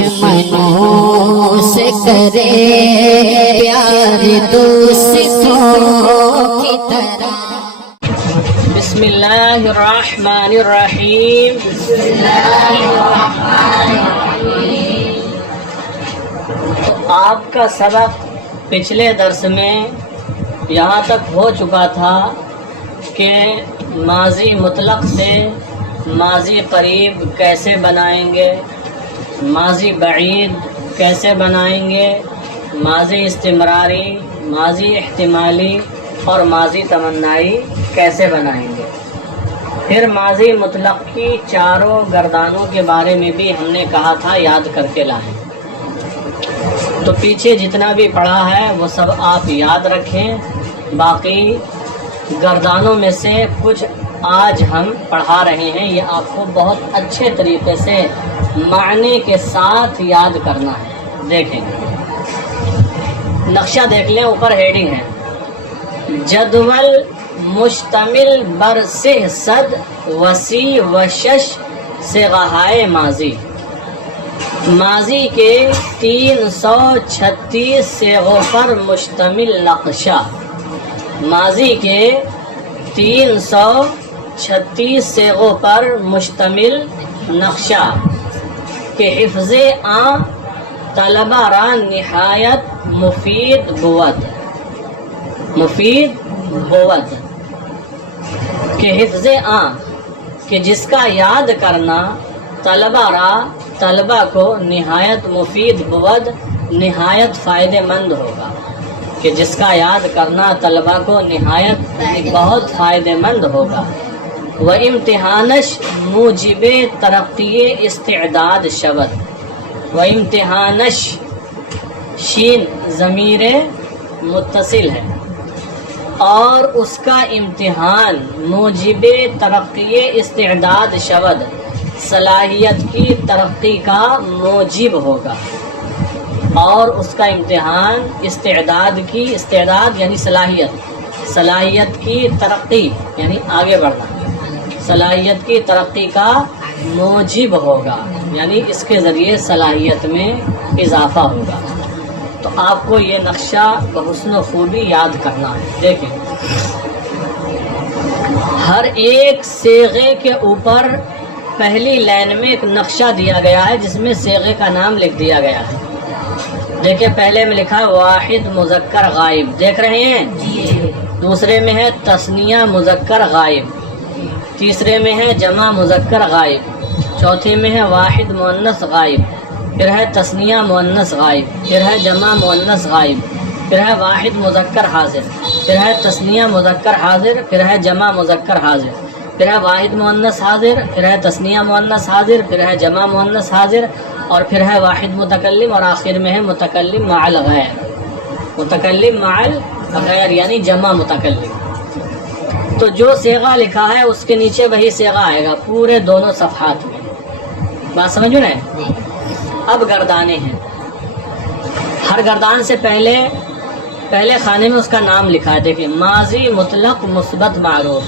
دشمنوں سے کرے پیار دوستوں کی طرح. بسم اللہ الرحمن الرحیم. تو آپ کا سبق پچھلے درس میں یہاں تک ہو چکا تھا کہ ماضی مطلق سے ماضی قریب کیسے بنائیں گے، ماضی بعید کیسے بنائیں گے، ماضی استمراری، ماضی احتمالی اور ماضی تمنائی کیسے بنائیں گے. پھر ماضی مطلق کی چاروں گردانوں کے بارے میں بھی ہم نے کہا تھا یاد کر کے لائیں. تو پیچھے جتنا بھی پڑھا ہے وہ سب آپ یاد رکھیں. باقی گردانوں میں سے کچھ آج ہم پڑھا رہے ہیں، یہ آپ کو بہت اچھے طریقے سے معنی کے ساتھ یاد کرنا ہے. دیکھیں نقشہ دیکھ لیں، اوپر ہیڈنگ ہے جدول مشتمل بر سہ صد وسیع و شش صیغۂ ماضی. ماضی کے 336 صیغوں پر مشتمل نقشہ. ماضی کے 336 صیغوں پر مشتمل نقشہ کہ حفظ آن طلبہ را نہایت مفید بود. مفید بود کہ حفظ آن کہ جس کا یاد کرنا طلبہ کو نہایت مفید بود، نہایت فائدہ مند ہوگا. کہ جس کا یاد کرنا طلبہ کو نہایت بہت فائدہ مند ہوگا. و امتحانش موجب ترقی استعداد شود. و امتحانش شین ضمیر متصل ہے، اور اس کا امتحان موجب ترقی استعداد شود، صلاحیت کی ترقی کا موجب ہوگا. اور اس کا امتحان استعداد یعنی صلاحیت کی ترقی یعنی آگے بڑھنا، صلاحیت کی ترقی کا موجب ہوگا، یعنی اس کے ذریعے صلاحیت میں اضافہ ہوگا. تو آپ کو یہ نقشہ بحسن و خوبی یاد کرنا ہے. دیکھیں ہر ایک صیغے کے اوپر پہلی لائن میں ایک نقشہ دیا گیا ہے جس میں صیغے کا نام لکھ دیا گیا ہے. دیکھیں پہلے میں لکھا ہے واحد مذکر غائب، دیکھ رہے ہیں. دوسرے میں ہے تثنیہ مذکر غائب، تیسرے میں ہے جمع مذکر غائب، چوتھے میں ہے واحد مؤنث غائب، پھر ہے تثنیہ مؤنث غائب، پھر ہے جمع مؤنث غائب، پھر ہے واحد مذکر حاضر، پھر ہے تثنیہ مذکر حاضر، پھر ہے جمع مذکر حاضر، پھر ہے واحد مؤنث حاضر، پھر ہے تثنیہ مؤنث حاضر، پھر ہے جمع مؤنث حاضر، اور پھر ہے واحد متکلم، اور آخر میں ہے متکلم مع الغیر. متکلم مع الغیر یعنی جمع متکلم. تو جو صیغہ لکھا ہے اس کے نیچے وہی صیغہ آئے گا پورے دونوں صفحات میں. بات سمجھ میں؟ اب گردانے ہیں. ہر گردان سے پہلے خانے میں اس کا نام لکھا ہے. دیکھیں ماضی مطلق مثبت معروف،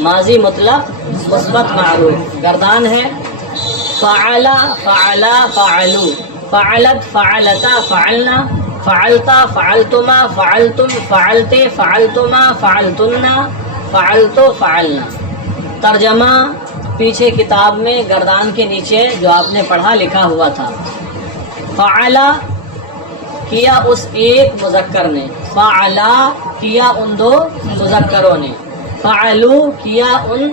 ماضی مطلق مثبت معروف. گردان ہے فعل فعلا فعلو، فعلت فعلتا فعلنا، فعلتا فعلتما فعلتم، فعلتے فعلتما فعلتنا، فعلتو فعلنا. ترجمہ پیچھے کتاب میں گردان کے نیچے جو آپ نے پڑھا لکھا ہوا تھا. فعلا کیا اس ایک مذکر نے، فعلا کیا ان دو مذکروں نے، فعلو کیا ان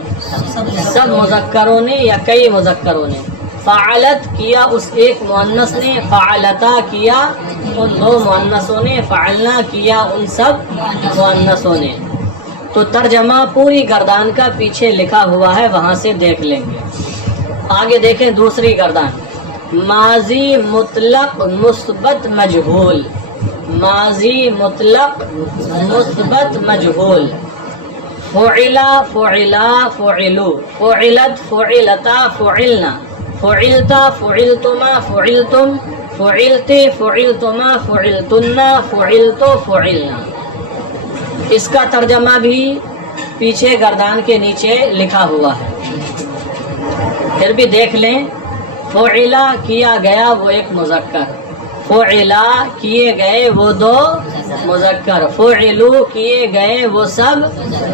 سب مذکروں نے یا کئی مذکروں نے، فعلت کیا اس ایک مؤنث نے، فعلتا کیا ان دو مؤنثوں نے، فعلنا کیا ان سب مؤنثوں نے. تو ترجمہ پوری گردان کا پیچھے لکھا ہوا ہے، وہاں سے دیکھ لیں گے. آگے دیکھیں دوسری گردان ماضی مطلق مثبت مجہول. ماضی مطلق مثبت مجہول. فعلا فعلا فعلو، فعلت فعلتا فعلنا، فعلتا فعلتما فعلتم فعلتے فعلتما فعلتن فعلتو فعلنا. اس کا ترجمہ بھی پیچھے گردان کے نیچے لکھا ہوا ہے، پھر بھی دیکھ لیں. فعلا کیا گیا وہ ایک مذکر، فعلا کیے گئے وہ دو مذکر، فعلو کیے گئے وہ سب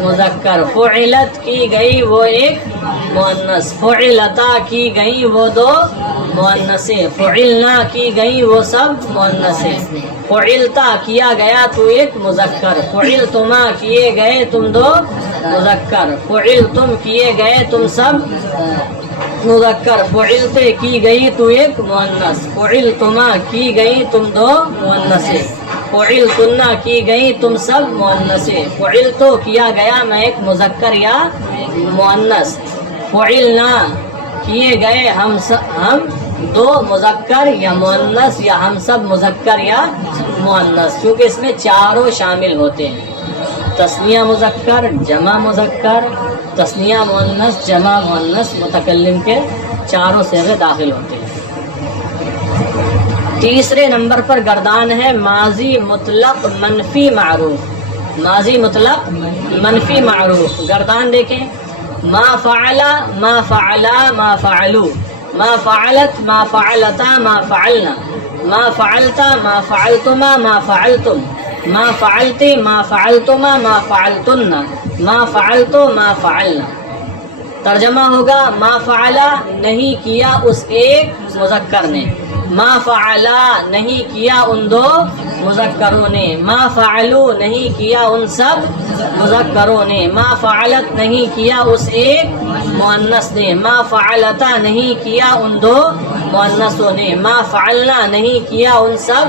مذکر، فعلت کی گئی وہ ایک مؤنث، فعلتا کی گئی وہ دو مؤنثیں، فعلنا کی گئی وہ سب مؤنثیں. فعلتا کیا گیا تو ایک مذکر، فعلتما کیے گئے تم دو مذکر، فعلتم کیے گئے تم سب مذکر، فعلتے کی گئی تو ایک مؤنث، فعلتما کی گئی تم دو مؤنثیں، فعلتن کی گئی تم سب مؤنثیں، فعلتو کیا گیا میں ایک مذکر یا مؤنث، فعلنا کیے گئے ہم دو مذکر یا مؤنث یا ہم سب مذکر یا مؤنث، کیونکہ اس میں چاروں شامل ہوتے ہیں، تثنیہ مذکر، جمع مذکر، تثنیہ مؤنث، جمع مؤنث، متکلم کے چاروں صیغے داخل ہوتے ہیں. تیسرے نمبر پر گردان ہے ماضی مطلق منفی معروف. ماضی مطلق منفی معروف گردان دیکھیں. ما فعلا ما فعلا ما فعلو، ما فعلت ما فعلتا ما فعلنا، ما فعلتا ما فعلتما ما فعلتم، ما فعلتی ما فعلتما ما فعلتن، ما فعلتو ما فعلنا. ترجمہ ہوگا ما فعلا نہیں کیا اس ایک مذکر نے، ما فعلا نہیں کیا ان دو مذکروں نے، ما فعلو نہیں کیا ان سب مذکروں نے، ما فعلت نہیں کیا اس ایک مؤنث نے، ما فعلتا نہیں کیا ان دو مؤنثوں نے، ما فعلنا نہیں کیا ان سب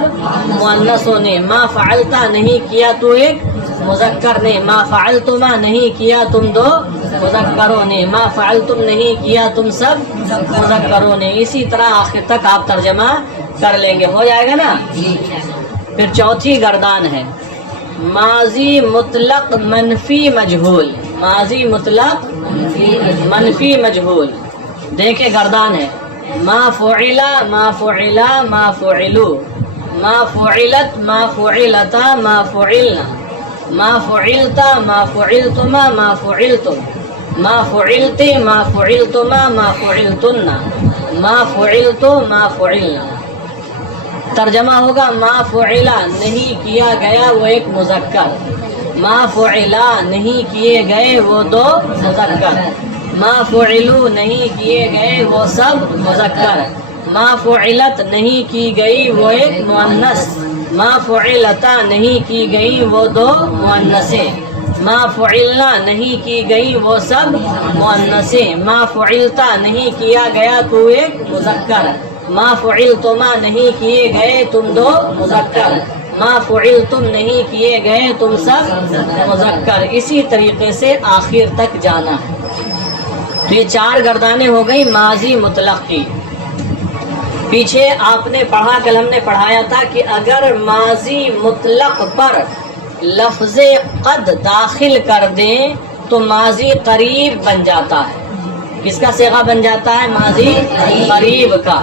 مؤنثوں نے، ما فعلتا نہیں کیا تو ایک مذکر نے، ما فعلتما نہیں کیا تم دو مذکروں نے، ما فعلتم نہیں کیا تم سب مذکروں نے. اسی طرح آخر تک آپ ترجمہ کر لیں گے، ہو جائے گا نا. پھر چوتھی گردان ہے ماضی مطلق منفی مجہول. ماضی مطلق منفی مجہول دیکھیں گردان ہے ما فعلا ما فعلا ما فعلو، ما فعلت ما فعلتا ما فعلنا، ما فعلتا ما فعلتما ما فعلتم، ما فعلتی ما فعلتما ما فعلتن، ما فعلتو ما فعلنا. ترجمہ ہوگا ما فعلا نہیں کیا گیا وہ ایک مذکر، ما فعلا نہیں کیے گئے وہ دو مذکر، ما فعلو نہیں کیے گئے وہ سب مذکر، ما فعلت نہیں کی گئی وہ ایک مؤنث، ما فعلتا نہیں کی گئی وہ دو مؤنثیں، ما فعلنا نہیں کی گئی وہ سب مؤنثیں، ما فعلتا نہیں کیا گیا تو ایک مذکر، ما فعلتما نہیں کیے گئے تم دو مذکر، ما فعلتم نہیں کیے گئے تم سب مذکر. اسی طریقے سے آخر تک جانا ہے. تو یہ چار گردانیں ہو گئی ماضی مطلق کی. پیچھے آپ نے پڑھا، کل ہم نے پڑھایا تھا کہ اگر ماضی مطلق پر لفظ قد داخل کر دیں تو ماضی قریب بن جاتا ہے. کس کا صیغہ بن جاتا ہے؟ ماضی قریب کا.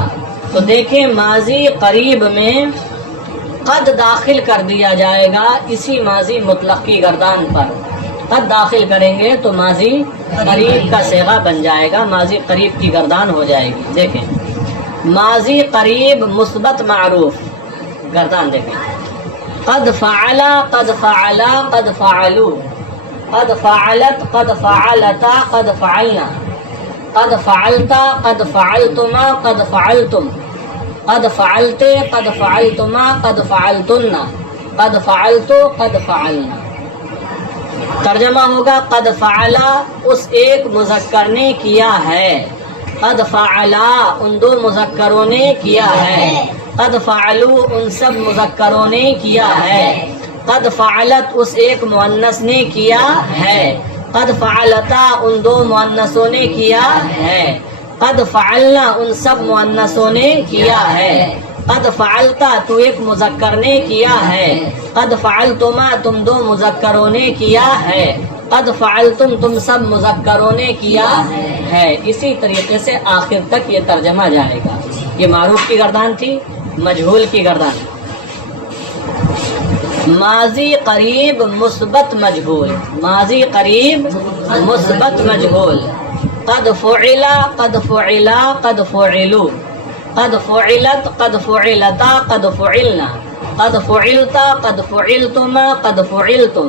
تو دیکھیں ماضی قریب میں قد داخل کر دیا جائے گا اسی ماضی مطلق کی گردان پر. قد داخل کریں گے تو ماضی قریب کا صیغہ بن جائے گا، ماضی قریب کی گردان ہو جائے گی. دیکھیں ماضی قریب مثبت معروف گردان دیکھیں. قد فعلا قد فعلا قد فعلو، قد فعلت قد فعلتا قد فعلنا، قد فعلتا قد فعلتما قد فعلتم، قد فعلتے قد فعلتما قد فعلتن، قد فعلتو قد فعلنا. ترجمہ ہوگا قد فعلا اس ایک مذکر نے کیا ہے، قد فعلا ان دو مذکروں نے کیا ہے، قد فعلو ان سب مذکروں نے کیا ہے، قد فعلت اس ایک مؤنث نے کیا ہے، قد فعلتا ان دو مؤنثوں نے کیا ہے، قد فعلنا ان سب مؤنثوں نے کیا ہے، قد فعلتا تو ایک مذکر نے کیا ہے، قد فعلتما تم دو مذکروں نے کیا ہے، قد فعلتم تم سب مذکروں نے کیا ہے. اسی طریقے سے آخر تک یہ ترجمہ جائے گا. یہ معروف کی گردان تھی، مجہول کی گردان. ماضی قریب مثبت مجہول، ماضی قریب مثبت مجہول. قد فعل قد فعلا قد فعلوا، قد فعلت قد فعلتا قد فعلنا، قد فعلت قد فعلتما قد فعلتم،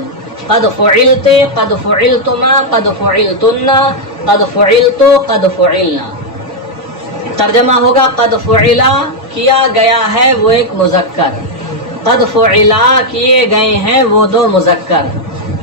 قد فعلت قد فعلتما قد فعلتن، قد فعلت قد فعلنا. ترجمہ ہوگا قد فعلا کیا گیا ہے وہ ایک مذکر، قد فعلا کیے گئے ہیں وہ دو مذکر،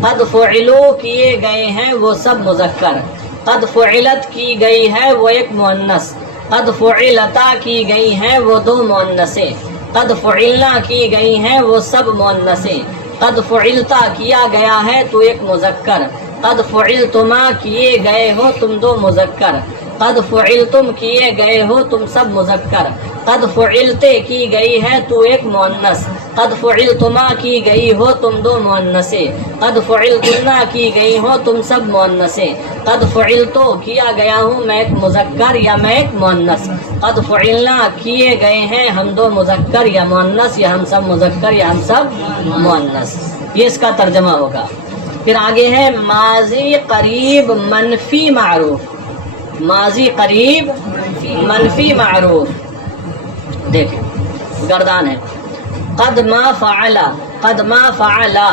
قد فعلوا کیے گئے ہیں وہ سب مذکر، قد فعلت کی گئی ہے وہ ایک مؤنث، قد فعلتا کی گئی ہیں وہ دو مؤنثیں، قد فعلنا کی گئی ہیں وہ سب مؤنثیں، قد فعلتا کیا گیا ہے تو ایک مذکر، قد فعلتما کیے گئے ہو تم دو مذکر، قد فعلتم کیے گئے ہو تم سب مذکر، قد فعلتے کی گئی ہے تو ایک مؤنث، قد فعلتما کی گئی ہو تم دو مؤنثیں، قد فعلتنا کی گئی ہو تم سب مؤنثیں، قد فعلتو کیا گیا ہوں میں ایک مذکر یا میں ایک مؤنث، قد فعلنا کیے گئے ہیں ہم دو مذکر یا مؤنث یا ہم سب مذکر یا ہم سب مؤنث. یہ اس کا ترجمہ ہوگا. پھر آگے ہے ماضی قریب منفی معروف، ماضی قریب منفی معروف. دیکھیں گردان ہے قد ما فعلا قد ما فعلا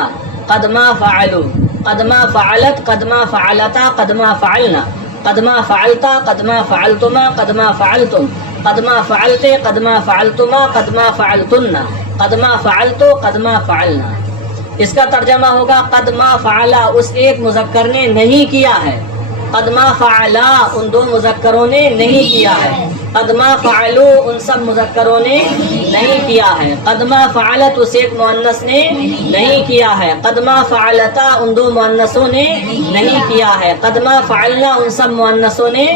قد ما فعلوا قد ما فعلت قد ما فعلتا قد ما فعلنا قد ما فعلتا قد ما فعلتما قد ما فعلتم قد ما فعلت قد ما فعلتما قد ما فعلتن قد ما فعلتو قد ما فعلنا. اس کا ترجمہ ہوگا قد ما فعلا اس ایک مذکر نے نہیں کیا ہے، قد ما فعلا ان دو مذکروں نے نہیں کیا ہے، قد ما فعلو ان سب مذکروں نے نہیں کیا ہے، قد ما فعلت اس ایک مؤنث نے نہیں کیا ہے، قد ما فعلتا ان دو مؤنثوں نے نہیں کیا ہے، قد ما فعلنا ان سب مؤنثوں نے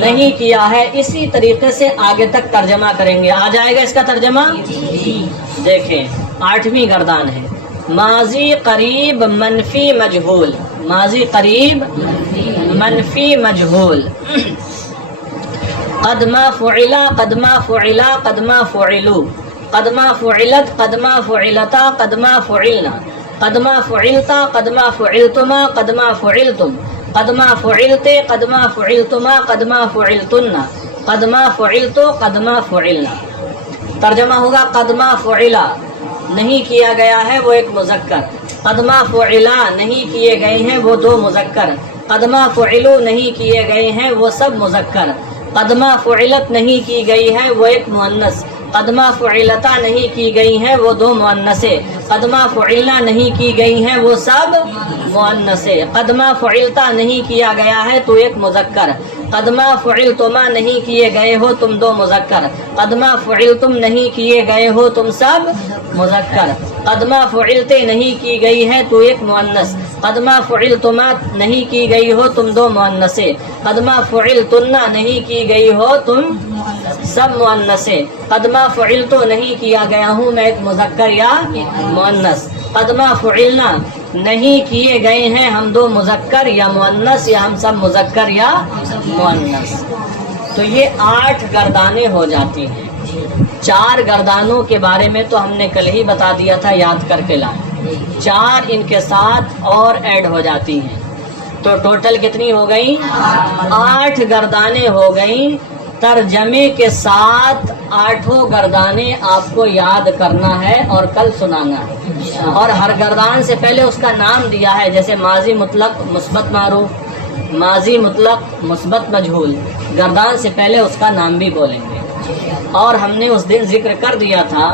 نہیں کیا ہے. اسی طریقے سے آگے تک ترجمہ کریں گے. آ جائے گا اس کا ترجمہ. دیکھیں 8ویں گردان ہے ماضی قریب منفی مجہول، ماضی قریب منفی مجہول. قد ما فعلا قد ما فعلا قد ما فعلوا قد ما فعلت قد ما فعلتا قد ما فعلنا قد ما فعلتا قد ما فعلتما قد ما فعلتم قد ما فعلت قد ما فعلتما قد ما فعلتن قد ما فعلت قد ما فعلنا. ترجمہ ہوگا قد ما فعلا نہیں کیا گیا ہے وہ ایک مذکر، قد ما فعلا نہیں کیے گئے ہیں وہ دو مذکر، قد ما فعلوا نہیں کیے گئے ہیں وہ سب مذکر، قد ما فعلت نہیں کی گئی ہے وہ ایک مؤنث، قد ما فعلتا نہیں کی گئی ہیں وہ دو مؤنثیں، قد ما فعلنا نہیں کی گئی ہیں وہ سب مؤنثیں، قد ما فعلتا نہیں کیا گیا ہے تو ایک مذکر، قد ما فعلتما نہیں کیے گئے ہو تم دو مذکر، قد ما فعلتم نہیں کیے گئے ہو تم سب مذکر، قد ما فعلتے نہیں کی گئی ہے تو ایک مؤنث، قد ما فعلتما نہیں کی گئی ہو تم دو مؤنثیں، قد ما فعلتن نہیں کی گئی ہو تم سب مؤنثیں، قد ما فعلتو نہیں کیا گیا ہوں میں ایک مذکر یا مؤنث، قد ما فعلنا نہیں کیے گئے ہیں ہم دو مذکر یا مؤنث یا ہم سب مذکر یا مؤنث. تو یہ 8 گردانیں ہو جاتی ہیں. 4 گردانوں کے بارے میں تو ہم نے کل ہی بتا دیا تھا، یاد کر کے لائیں. 4 ان کے ساتھ اور ایڈ ہو جاتی ہیں تو ٹوٹل کتنی ہو گئی؟ 8 گردانیں ہو گئیں. ترجمے کے ساتھ 8 گردانیں آپ کو یاد کرنا ہے اور کل سنانا ہے. اور ہر گردان سے پہلے اس کا نام دیا ہے، جیسے ماضی مطلق مثبت معروف، ماضی مطلق مثبت مجہول. گردان سے پہلے اس کا نام بھی بولیں گے. اور ہم نے اس دن ذکر کر دیا تھا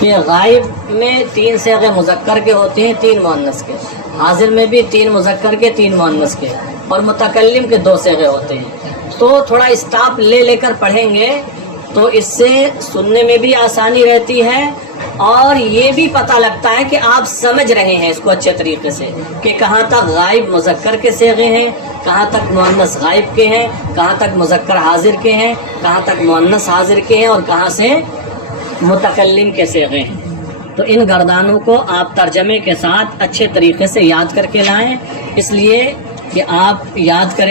کہ غائب میں 3 صیغے مذکر کے ہوتے ہیں، 3 مؤنث کے. حاضر میں بھی 3 مذکر کے 3 مؤنث کے، اور متکلم کے 2 صیغے ہوتے ہیں. تو تھوڑا اسٹاپ لے کر پڑھیں گے تو اس سے سننے میں بھی آسانی رہتی ہے اور یہ بھی پتہ لگتا ہے کہ آپ سمجھ رہے ہیں اس کو اچھے طریقے سے کہ کہاں تک غائب مذکر کے صیغے ہیں، کہاں تک مؤنث غائب کے ہیں، کہاں تک مذکر حاضر کے ہیں، کہاں تک مؤنث حاضر کے ہیں اور کہاں سے متکلم کے صیغے ہیں. تو ان گردانوں کو آپ ترجمے کے ساتھ اچھے طریقے سے یاد کر کے لائیں، اس لیے کہ آپ یاد کریں